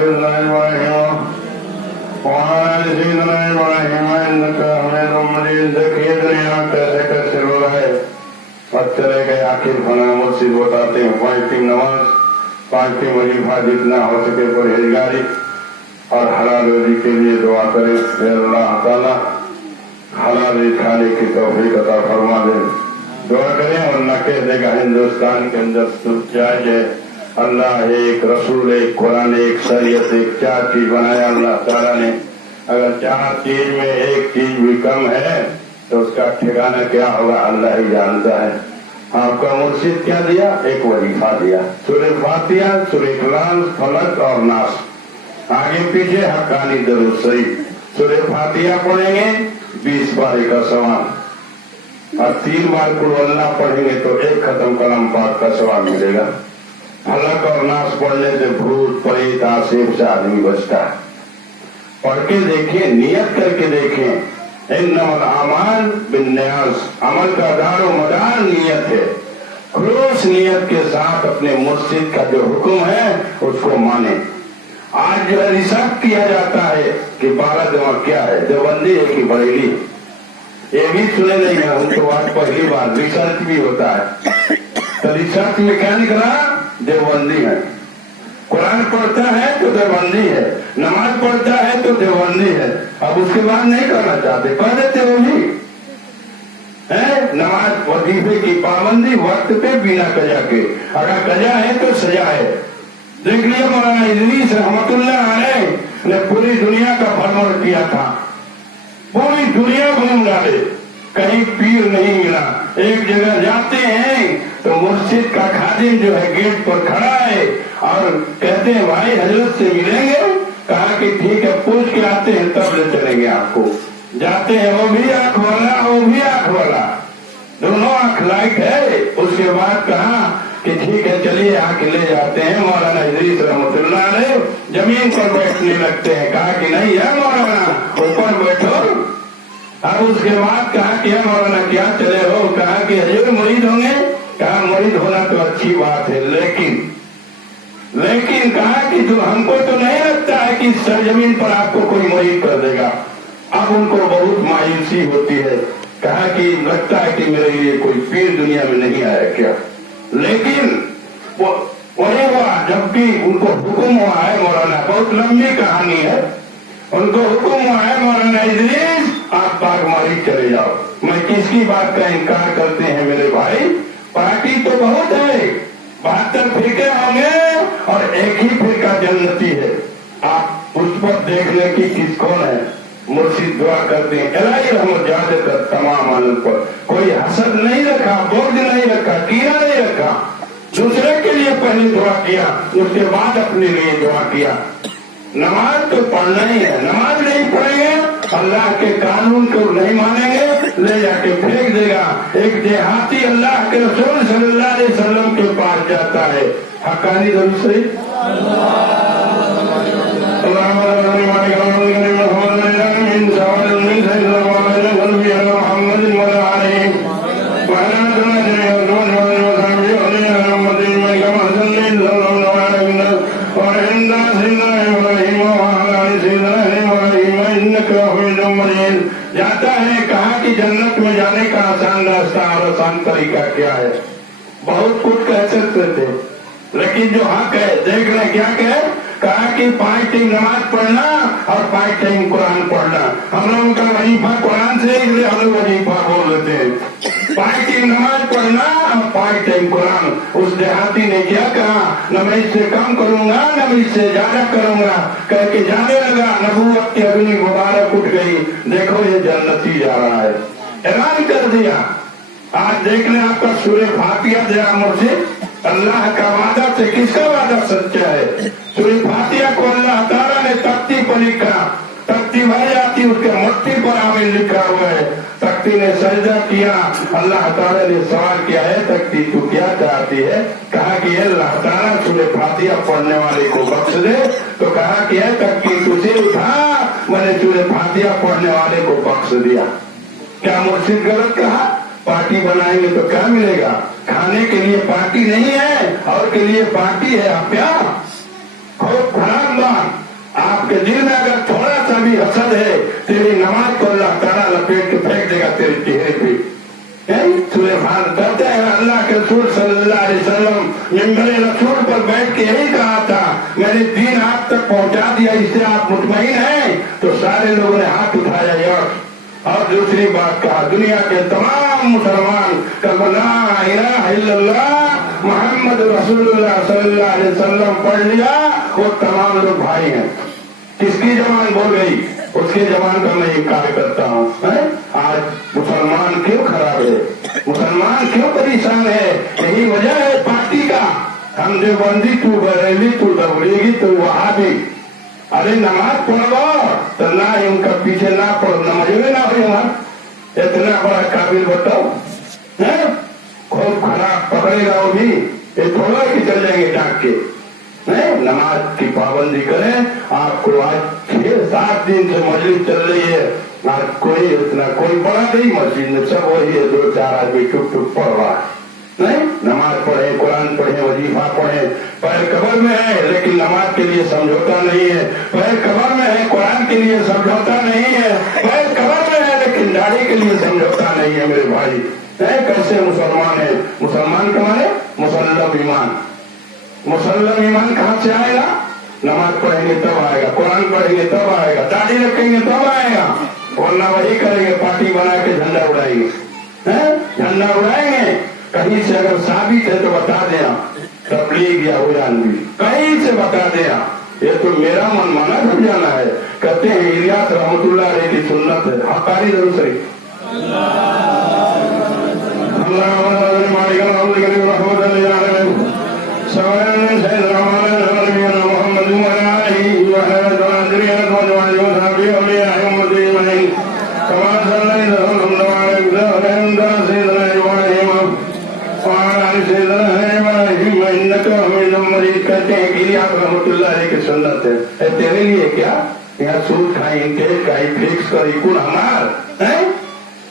سيدنا إبراهيم وعلى آل سيدنا إبراهيم إنك حميد مجيد ذكي دنیا کیسے کیسے رو رہے اور چلے گئے آخر فنا مسجد بتاتے ہیں 5 ٹائم نماز 5 ٹائم وظیفہ جتنا ہو سکے پرہیزگاری اور حلال روزی کے لیے دعا کریں اے اللہ تعالیٰ حلال روزی کھانے کی توفیق عطا فرما دے دعا کریں اور نہ کہہ دے گا ہندوستان کے اندر جائز ہے اللہ ایک رسول ایک قرآن ایک شریعت ایک 4 چیز بنایا اللہ تعالیٰ نے اگر 4 چیز میں ایک چیز بھی کم ہے تو اس کا ٹھکانہ کیا ہوگا اللہ ہی جانتا ہے آپ کا مرشد کیا دیا ایک وظیفہ دیا سورہ فاتحہ سورہ اخلاص فلق اور ناس آگے پیچھے حقانی درود شریف سورہ فاتحہ پڑھیں گے 20 بار کا ثواب اور 3 بار قل اللہ پڑھیں گے تو 1 ختم کلام پاک کا ثواب ملے گا فلق اور ناس پڑھنے سے بھوت پریت آصف سے آدمی بچتا ہے پڑھ کے دیکھیں نیت کر کے دیکھیں انما الاعمال بالنیات عمل کا دار و مدار نیت ہے خلوص نیت کے ساتھ اپنے مرشد کا جو حکم ہے اس کو مانیں آج جو ریسرچ کیا جاتا ہے کہ 12 جمع کیا ہے دیوبندی ہے کہ بریلی یہ بھی سنے نہیں ہے ہم تو آج پہلی بار ریسرچ بھی ہوتا ہے تو ریسرچ میں کیا نکلا دیوبندی ہے قرآن پڑھتا ہے تو دیوبندی ہے نماز پڑھتا ہے تو دیوبندی ہے اب اس کے بعد نہیں کرنا چاہتے کہہ دیتے وہ بھی نماز وظیفے کی پابندی وقت پہ بنا قضا کے اگر قضا ہے تو سزا ہے دیکھ لیا مولانا ادریس رحمت اللہ علیہ نے پوری دنیا کا بھرمڑ کیا تھا پوری دنیا گھوم ڈالے کہیں پیر نہیں ملا ایک جگہ جاتے ہیں تو مرشد کا خادم جو ہے گیٹ پر کھڑا ہے اور کہتے ہیں بھائی حضرت سے ملیں گے کہا کہ ٹھیک ہے پوچھ کے آتے ہیں تب لے چلیں گے آپ کو جاتے ہیں وہ بھی آنکھ والا وہ بھی آنکھ والا دونوں آنکھ لائٹ ہے اس کے بعد کہا کہ ٹھیک ہے چلیے آ کے لے جاتے ہیں مولانا ادریس رحمۃ اللہ علیہ زمین پر بیٹھنے لگتے ہیں کہا کہ نہیں ہے مولانا اوپر بیٹھو اب اس کے بعد کہا کہ مولانا کیا چلے ہو کہا کہ حضور مرید ہوں گے کہا مرید ہونا تو اچھی بات ہے لیکن کہا کہ جو ہم کو تو نہیں لگتا ہے کہ سرزمین پر آپ کو کوئی مرید کر دے گا اب ان کو بہت مایوسی ہوتی ہے کہا کہ لگتا ہے کہ میرے لیے کوئی پیر دنیا میں نہیں آیا کیا لیکن وہی ہوا جبکہ ان کو حکم ہوا ہے مولانا بہت لمبی کہانی ہے ان کو حکم ہوا ہے مولانا ادریس آپ باغ ماری چلے جاؤ میں کس کی بات کا انکار کرتے ہیں میرے بھائی پارٹی تو بہت ہے 72 فرقے ہوں گے اور ایک ہی فرقہ جنتی ہے آپ اس پر دیکھ لیں کہ کس کون ہے مرشد دعا کرتے ہیں الہی رحمت زیادہ کر تمام عالم پر کوئی حسد نہیں رکھا بغض نہیں رکھا کینہ نہیں رکھا دوسرے کے لیے پہلے دعا کیا اس کے بعد اپنے لیے دعا کیا نماز تو پڑھنا ہی ہے نماز نہیں پڑھیں گے اللہ کے قانون کو نہیں مانیں گے لے جا کے پھینک دے گا ایک دیہاتی اللہ کے رسول صلی اللہ علیہ وسلم کے پاس جاتا ہے حقانی درود شریف جاتا ہے کہا کہ جنت میں جانے کا آسان راستہ اور آسان طریقہ کیا ہے بہت کچھ کہہ سکتے تھے لیکن جو حق ہے دیکھ رہے کیا کہ کہا کہ 5 ٹائم نماز پڑھنا اور 5 ٹائم قرآن پڑھنا ہم لوگوں کا وظیفہ قرآن سے ہم لوگ وظیفہ بول لیتے ہیں 5 ٹائم نماز پڑھنا اور 5 ٹائم قرآن اس دیہاتی نے کیا کہا نہ میں اس سے کم کروں گا نہ میں اس سے زیادہ کروں گا کہہ کے جانے لگا نبوت کی اگنی مبارک اٹھ گئی دیکھو یہ جنتی جا رہا ہے اعلان کر دیا آج دیکھ لیں آپ کا سورہ فاتحہ دیا مرشد اللہ کا وعدہ سے کس کا وعدہ سچا ہے سورہ فاتحہ کو اللہ تعالیٰ نے تختی پر لکھا تختی بھر جاتی اس کے مٹھی پر عامل لکھا ہوا ہے تختی نے سجدہ کیا اللہ تعالیٰ نے سوال کیا ہے تختی تو کیا چاہتی ہے کہا کہ اللہ تعالیٰ سورہ فاتحہ پڑھنے والے کو بخش دے تو کہا کہ ہے تختی تجھے اٹھا میں نے سورہ فاتحہ پڑھنے والے کو بخش دیا کیا مرشد غلط کہا پارٹی بنائیں گے تو کیا ملے گا کھانے کے لیے پارٹی نہیں ہے اور کے لیے پارٹی ہے آپ کیا خوب خراب मुसलमान, आपके दिल में अगर थोड़ा सा भी हसद है, तेरी नमाज को अल्लाह ताला लपेट के फेंक देगा तेरे चेहरे पे। सुलेमान कहते हैं अल्लाह के रसूल सल्लल्लाहु अलैहि वसल्लम मिंबर रसूल पर बैठ के यही कहा था, मैंने दीन आप तक पहुंचा दिया, इससे आप मुतमईन हैं? तो सारे लोगों ने हाथ उठाया यस। और दूसरी बात कहा, दुनिया के तमाम मुसलमान कलमा ला इलाहा इल्लल्लाह मुहम्मद रसूलुल्लाह सल्लल्लाहु अलैहि वसल्लम पढ़ लिया, वो तमाम लोग भाई हैं। किसकी जबान बोल गई? उसकी जबान का मैं इनकार करता हूँ। आज मुसलमान क्यों खराब है, मुसलमान क्यों परेशान है? यही वजह है पार्टी का। हम देवबंदी, तू बरेली, तू तबलीगी, तू वहाबी। अरे नमाज पढ़ो तो ना ही उनका पीछे ना पढ़ो, नमाज में ना हो हमारा इतना बड़ा काबिल बताओ, खूब खराब पकड़ेगा वो भी, ये थोड़ा कि चल जाएंगे डाक के। नमाज की पाबंदी करें। आपको आज 6-7 दिन से मस्जिद चल रही है, आज कोई इतना कोई बड़ा नहीं मस्जिद में, सब वही है, 2-4 आदमी टुक टुक पढ़ रहा है। नहीं, नमाज पढ़े, कुरान पढ़े, वजीफा पढ़े, पैर कबर में है लेकिन नमाज के लिए समझौता नहीं है, पैर कबर में है कुरान के लिए समझौता नहीं है, पैर कबर में है लेकिन दाढ़ी के लिए समझौता नहीं है। मेरे भाई कैसे मुसलमान है? मुसलमान का माने मुसल्लम ईमान। मुसल्लम ईमान कहाँ से आएगा? नमाज पढ़ेंगे तब आएगा, कुरान पढ़ेंगे तब आएगा, दाढ़ी रखेंगे तब आएगा, वरना वही करेंगे, पार्टी बना के झंडा उड़ाएंगे, झंडा उड़ाएंगे। कहीं से अगर साबित है तो बता देना, तबलीग या हुजानवी कहीं से बता देना, ये तो मेरा मन माना समझाना है। कहते हैं इलियास रहमतुल्लाह अलैह की सुन्नत है, हकारी जरूर सही सुन्नत है। तेरे लिए क्या यहाँ सूद खाई, इंटेज खाई, फिक्स करी, कुल हमार है,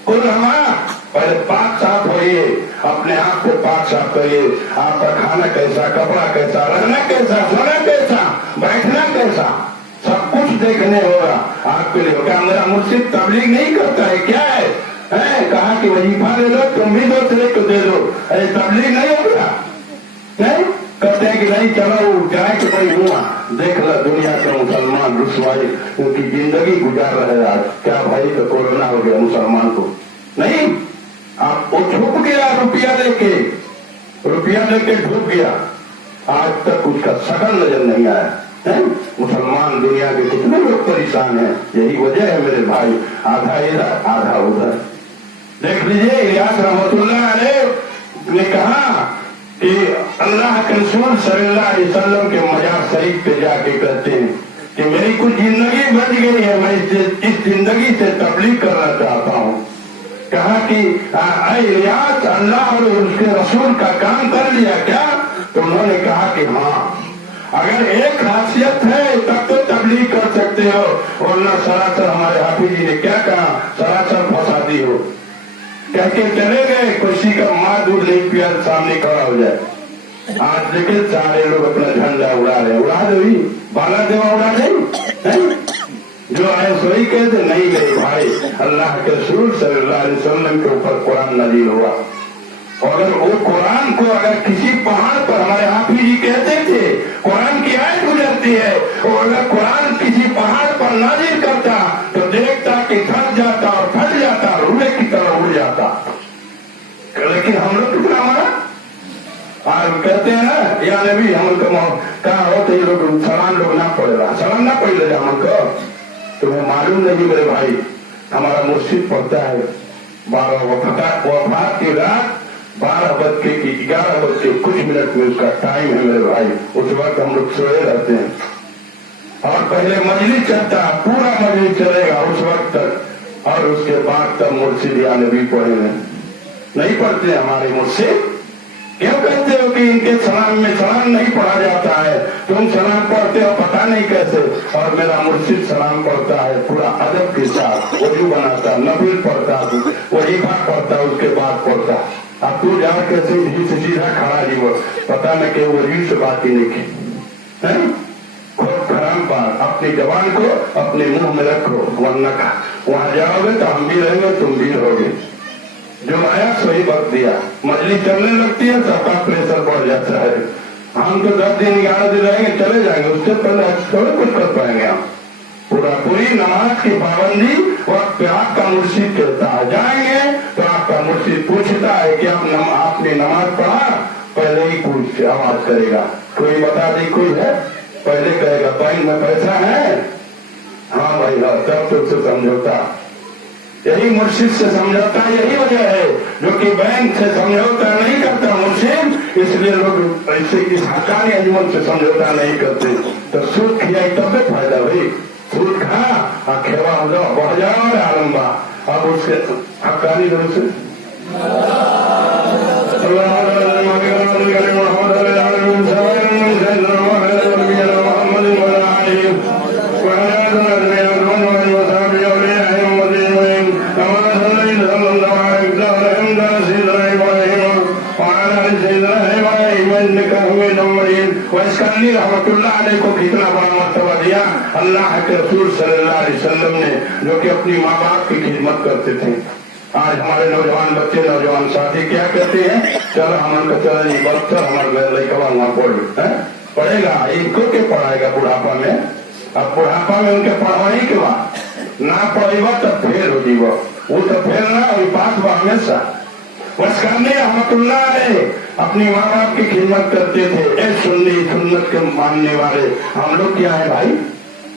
कुल हमार। पहले पाक साफ होइए, अपने आप को पाक साफ करिए। आपका खाना कैसा, कपड़ा कैसा, रहना कैसा, सोना कैसा, बैठना कैसा, सब कुछ देखने होगा आपके लिए। क्या मेरा मुर्शिद तबलीग नहीं करता है? क्या है? कहा कि वजीफा दे दो, तुम भी दूसरे को दे दो, अरे तबलीग नहीं हो गया? नहीं कहते हैं कि नहीं चलो जाए कि भाई हुआ। देख लो दुनिया के मुसलमान रुसवाई उनकी जिंदगी गुजार रहे हैं आज। क्या भाई का कोरोना हो गया मुसलमान को? नहीं, आप वो छुप गया, रुपया लेके छुप गया, आज तक उसका शकल नजर नहीं आया। मुसलमान दुनिया के कितने लोग परेशान हैं, यही वजह है मेरे भाई, आधा इधर आधा उधर। देख लीजिए इलियास रहमतुल्लाह अलैह ने कहा कि अल्लाह के रसूल सल्लल्लाहु अलैहि वसल्लम के मजार शरीफ पे जाके कहते हैं कि मेरी कुछ जिंदगी बच गई है, मैं इस जिंदगी से तबलीग करना चाहता हूँ। कहा कि इलियास अल्लाह और उसके रसूल का काम कर लिया क्या? तो उन्होंने कहा कि हाँ, अगर एक खासियत है तब तो तबलीग कर सकते हो, वरना सरासर हमारे हाफिज जी ने क्या कहा, सरासर फसादी हो। कह के चले गए, किसी का माँ दूध नहीं पिया सामने खड़ा हो जाए। आज देखिए सारे लोग अपना झंडा उड़ा रहे, उड़ा दो ही, बाला देवा उड़ा नहीं, जो आए सोई कहते नहीं गए भाई। अल्लाह के रसूल सल्लल्लाहु अलैहि वसल्लम के ऊपर कुरान नाज़िल हुआ, और अगर वो कुरान को अगर किसी पहाड़ पर, हमारे हाफिज जी कहते थे कुरान की आयत गुजरती है, और अगर कुरान किसी पहाड़ पर नाज़िल करता तो देखता कि थक जाता और फट जाता, रुए की तरह उड़ जाता। लेकिन हम लोग कितना हमारा आज कहते हैं ना, या नबी हमको कहा होते ही लोग सलाम लोग ना पड़ेगा, सलाम ना पड़ ले हमको। तुम्हें मालूम नहीं मेरे भाई, हमारा मुर्शिद पढ़ता है 12 वफात की रात 11 कुछ मिनट में उसका टाइम है मेरे भाई। उस वक्त हम लोग सोए रहते हैं, और पहले मजलिस चलता, पूरा मजलिस चलेगा उस वक्त तक, और उसके बाद तब मुर्शिद या नबी पढ़े नहीं पढ़ते हमारे मुर्शिद। क्यों कहते हो कि इनके सलाम में सलाम नहीं पढ़ा जाता है? तुम सलाम पढ़ते हो पता नहीं कैसे, और मेरा मुर्शिद सलाम पढ़ता है पूरा अदब के साथ, वजू बनाता, नफिल पढ़ता, वजीफा पढ़ता, उसके बाद पढ़ता। अब तू जा कैसे सीधा खड़ा जी, वो पता नहीं कि वजू से बात ही नहीं की, खूब खराब बार अपनी जबान को अपने मुंह में रखो, वरना वहां जाओगे तो हम भी रहेंगे, तुम भी रहोगे। जो आया सही वक्त दिया, मजलिस चलने लगती है सबका प्रेशर बढ़ जाता है। हम तो 10 दिन 11 दिन रहेंगे, चले जाएंगे, उससे पहले थोड़े कुछ कर पाएंगे हम। पूरी नमाज की पाबंदी वक्त पे आपका मुर्शिद कहता है। जाएंगे तो आपका मुर्शिद पूछता है कि आपने नमाज पढ़ा, पहले ही कुछ आवाज करेगा, कोई बता दे कोई है, पहले कहेगा बैंक में पैसा है, हाँ भाई हाँ, तब तो उससे समझौता। यही मुर्शिद से समझौता, यही वजह है जो कि बैंक से समझौता नहीं करता मुर्शिद, इसलिए लोग ऐसे इस हकानी अजमल से समझौता नहीं करते। तो सूद खिया तब भी फायदा भाई, सूद खा खेवा हो जाओ, बढ़ जाओ और आलम्बा। अब उसके हकानी रूप से रहमतुल्लाह अलैह को कितना बड़ा मर्तबा दिया अल्लाह के रसूल सल्लल्लाहु अलैहि वसल्लम ने, जो कि अपनी माँ बाप की खिदमत करते थे। आज हमारे नौजवान बच्चे, नौजवान साथी क्या कहते हैं, चलो हमारे चलो बच्चा हमारे लड़का वहां पढ़ेगा, इनको के पढ़ाएगा बुढ़ापा में। अब बुढ़ापा में उनके पढ़वाई के बाद ना पढ़ेगा तब फेल हो जीवो, वो तो फेल ना वही पास हुआ हमेशा। वस्कानी रहमतुल्लाह अलैह अपनी माँ बाप की खिदमत करते थे। ए सुन्नत के मानने वाले हम लोग क्या है भाई,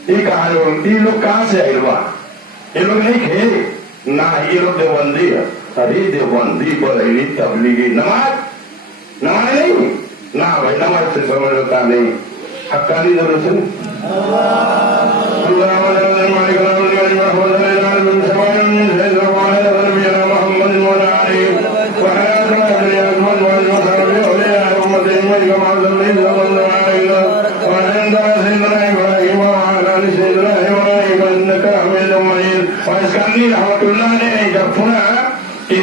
ये कहा लोग, ये लोग कहाँ से आए हुआ, ये लोग नहीं खे ना, ये लोग देवबंदी है। अरे देवबंदी बरेली तबलीगी नमाज नहीं ना भाई, नमाज से समझ होता नहीं, हक्कानी जरूरत है। जब सुना कि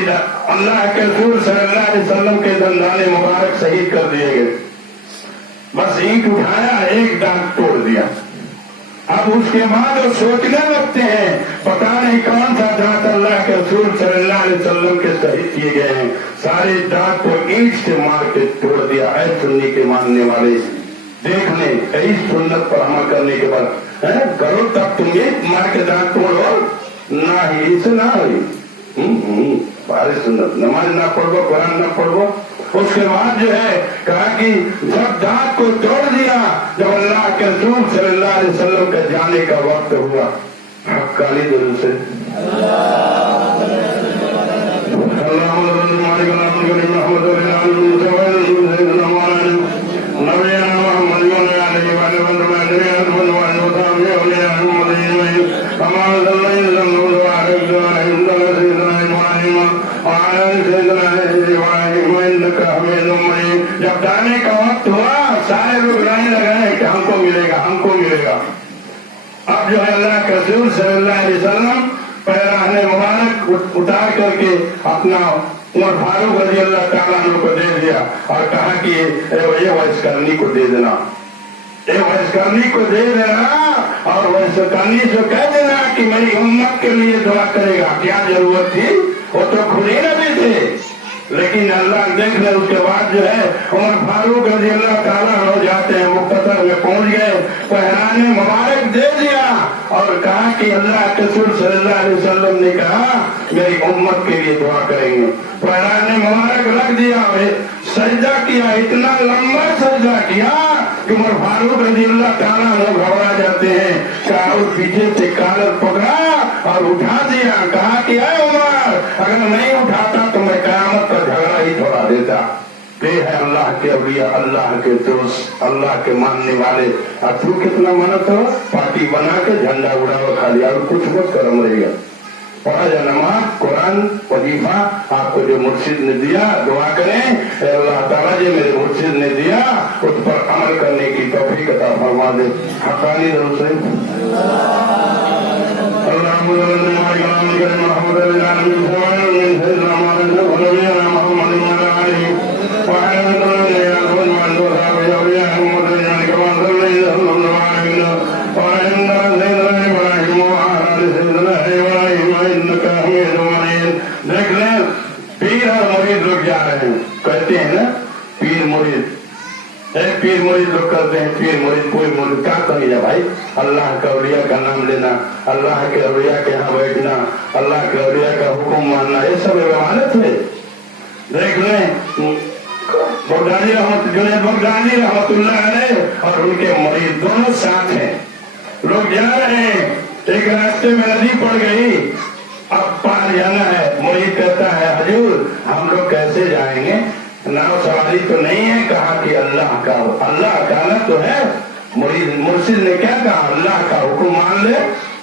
अल्लाह के रसूल सल्लल्लाहु अलैहि वसल्लम के दंदाने मुबारक शहीद कर दिए गए, बस ईंट उठाया, एक दांत तोड़ दिया। अब उसके बाद वो सोचने लगते हैं पता नहीं कौन सा दांत अल्लाह के रसूल सल्लल्लाहु अलैहि वसल्लम के शहीद किए गए हैं, सारे दांत को ईंट से मार के तोड़ दिया। ऐ सुन्नी के मानने वाले देखने यही सुन्नत पर अमल करने के बाद करो, तब तुम ये मार के दांत तोड़ो ना, ही इसे ना हुई बारिश सुन्नत, नमाज ना पढ़ो, कुरान ना पढ़ो। उसके बाद जो है कहा कि जब दांत को तोड़ दिया, जब अल्लाह के रसूल सल्लल्लाहु अलैहि वसल्लम के जाने का वक्त हुआ, हक्कानी दिल से जब जाने का वक्त हुआ, सारे लोग लाइन लगाए कि हमको मिलेगा, हमको मिलेगा। अब जो है अल्लाह के रसूल सल्लल्लाहु अलैहि वसल्लम पैराने मुबारक उतार करके अपना उमर फारूक रज़ी अल्लाह ताला अन्हु को दे दिया और कहा कि ये वैसकरनी को दे देना, ये वैसकरनी को दे देना, और वैसकरनी से कह देना कि मेरी उम्मत के लिए दुआ करेगा। क्या जरूरत थी, वो तो खुद ही नबी थे, लेकिन अल्लाह देख ले। उसके बाद जो है उमर फारूक रज़ी अल्लाह ताला हो जाते हैं, मुख्तसर में पहुंच गए, पहराने मुबारक दे दिया और कहा कि अल्लाह के रसूल सल्लल्लाहु अलैहि वसल्लम ने कहा मेरी उम्मत के लिए दुआ करेंगे। पहराने मुबारक रख दिया, सजदा किया, इतना लंबा सजदा किया कि उमर फारूक रज़ी अल्लाह ताला लोग घबरा जाते हैं। कहा और पीछे से कालर पकड़ा और उठा दिया, कहा कि अरे उमर अगर नहीं उठाता तो मैं कयामत का झगड़ा ही छोड़ा देता। ये है अल्लाह के अलिया, अल्लाह के दोस्त, अल्लाह के मानने वाले। अब तू कितना मानत हो, पार्टी बना के झंडा उड़ाओ खाली, और कुछ मत कर्म रहेगा। पढ़ा जा नमाज, कुरान, वजीफा, आपको जो मुर्शिद ने दिया दुआ करें, अल्लाह ताला जो मेरे मुर्शिद ने दिया उस पर अमल करने की तौफीक अता फरमा दे। हक़ानी दरूद से मुरीद लोग करते हैं, पीर मुरीद कोई मुरीद क्या करेगा भाई? अल्लाह के औलिया का नाम लेना, अल्लाह के औलिया के यहाँ बैठना, अल्लाह के औलिया का हुक्म मानना, ये सब इबादत है। देख लें बगदादी जुनैद बगदादी रहमतुल्लाह अलैह और उनके मुरीद दोनों साथ हैं। लोग जा रहे हैं, एक रास्ते में नदी पड़ गई, अब पार जाना है। मुरीद कहता है हजूर हम लोग कैसे जाएंगे, नाव सवारी तो नहीं है। कहा कि अल्लाह का ना तो है। मुर्शिद ने क्या कहा? अल्लाह का हुक्म मान ले।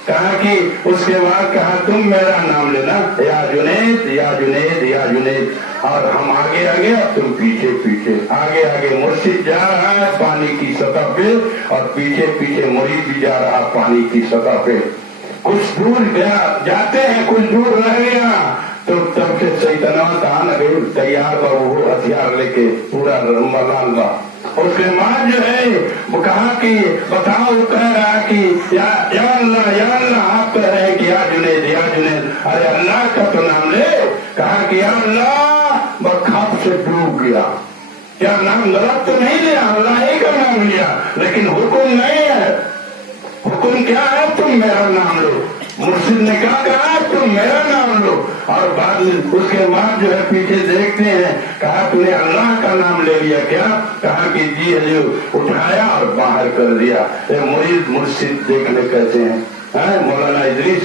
कहा कि उसके बाद कहा तुम मेरा नाम लेना, या जुनैद या जुनैद या जुनैद, और हम आगे आगे तुम पीछे पीछे। आगे आगे मुर्शिद जा रहा है पानी की सतह पे और पीछे पीछे मुरीद भी जा रहा पानी की सतह पे। कुछ दूर जाते हैं, कुछ दूर रह गया तो तब से शैतान तान गए तैयार बा, वो हथियार लेके पूरा रमलाल बा। उसके बाद जो है वो कहा कि बताओ, कह रहा कि या अल्लाह आप कह रहे हैं कि या जुनैद, अरे अल्लाह का तो नाम ले। कहा कि या अल्लाह बखाप से डूब गया। क्या नाम गलत तो नहीं लिया, अल्लाह ही का नाम लिया, लेकिन हुक्म नहीं है। हुक्म क्या है? तुम मेरा नाम लो। मुर्शिद ने क्या कहा? तुम मेरा नाम लो। और बाद उसके बाद जो है पीछे देखते हैं, कहा तूने अल्लाह का नाम ले लिया क्या? कहा कि जी हजूर। उठाया और बाहर कर दिया। ये मुरीद मुर्शिद देखने कैसे हैं। मौलाना इदरीस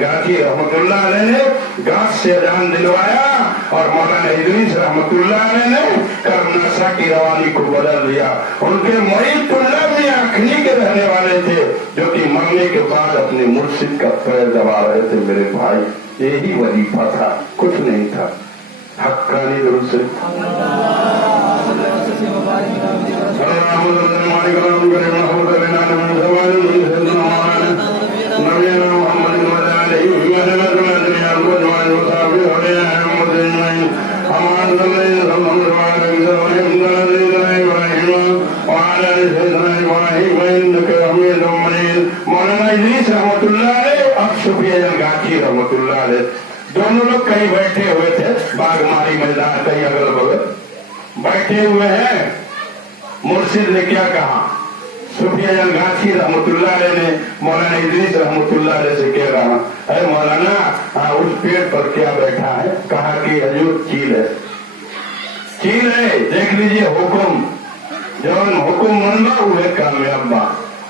गाची रहमतुल्लाह अलैह ने गाछ से अजान दिलवाया और मौलाना इदरीस रहमतुल्लाह अलैह ने कर्मनाशा की रवानी को बदल दिया। उनके मुरीद तुल्ला में आखनी के रहने वाले थे, जो कि मरने के बाद अपने मुर्शिद का पैर दबा रहे थे। मेरे भाई यही वजीफा था, कुछ नहीं था। हक्कानी दुरूद से मौलाना इदरीस रहमतुल्लाह अलैह और सुफिया गाची रहमतुल्लाह अलैह दोनों लोग कहीं बैठे हुए थे, बागमारी मैदान कहीं अगल बगल बैठे हुए हैं। मुर्शिद ने क्या कहा? सुफिया गाची रहमतुल्लाह अलैह ने मौलाना इदरीस रहमतुल्लाह अलैह से कह रहा है मौलाना उस पेड़ पर क्या बैठा है? कहा कि हजूर चील है, चील है, देख लीजिए हुक्म, जौन हुक्म मनवा हुए कामयाब बा।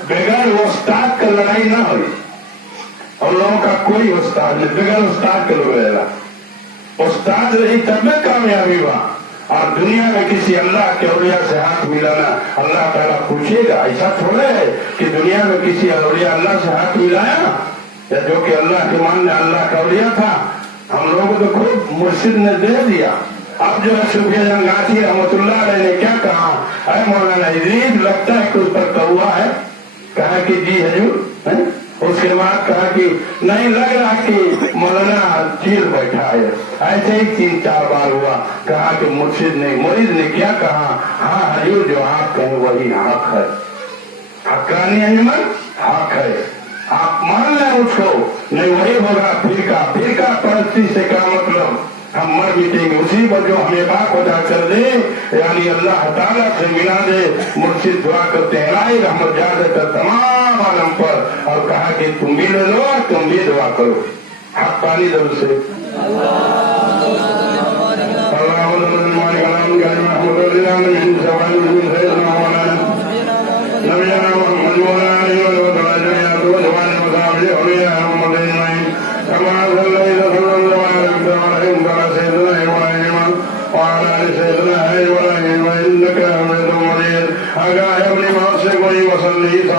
बगैर उस्ताद का लड़ाई ना हुई, और लोगों का कोई उस्ताद नहीं, बगैर उस्ताद के लोग रहेगा। उस्ताद रही तब में कामयाबी हुआ। और दुनिया में किसी अल्लाह के औलिया से हाथ मिलाना अल्लाह ताला पूछेगा। ऐसा थोड़े है कि दुनिया में किसी औलिया अल्लाह से हाथ मिलाया, या जो कि अल्लाह के मान अल्लाह का औलिया था। हम लोगों को तो खुद मुर्शिद ने दे दिया। अब जो है सुफिया गाची रहमतुल्लाह अलैह ने क्या कहा? अरे मौलाना इदरीस लगता है कि उस पर कौवा है। कहा कि जी हजूर। उसके बाद कहा कि नहीं लग रहा कि मौलाना चील बैठा है। ऐसे ही 3-4 बार हुआ। कहा कि मुर्शिद ने मुरीद ने क्या कहा? हाँ हजूर जो आप कहें वही हक है, हक्कानी अंजुमन हक है, आप मान लें उसको, नहीं वही होगा फिरका परस्ती से क्या मतलब? हम मर मिटेंगे उसी पर जो हमें बात अदा कर दे, यानी अल्लाह ताला से मिला दे। मुर्शिद दुआ करते हैं लाई रहमत जादे कर तमाम आलम पर, और कहा कि तुम भी ले लो और तुम भी दुआ करो। हक्कानी दर से अगर अपनी बात से कोई वसल नहीं था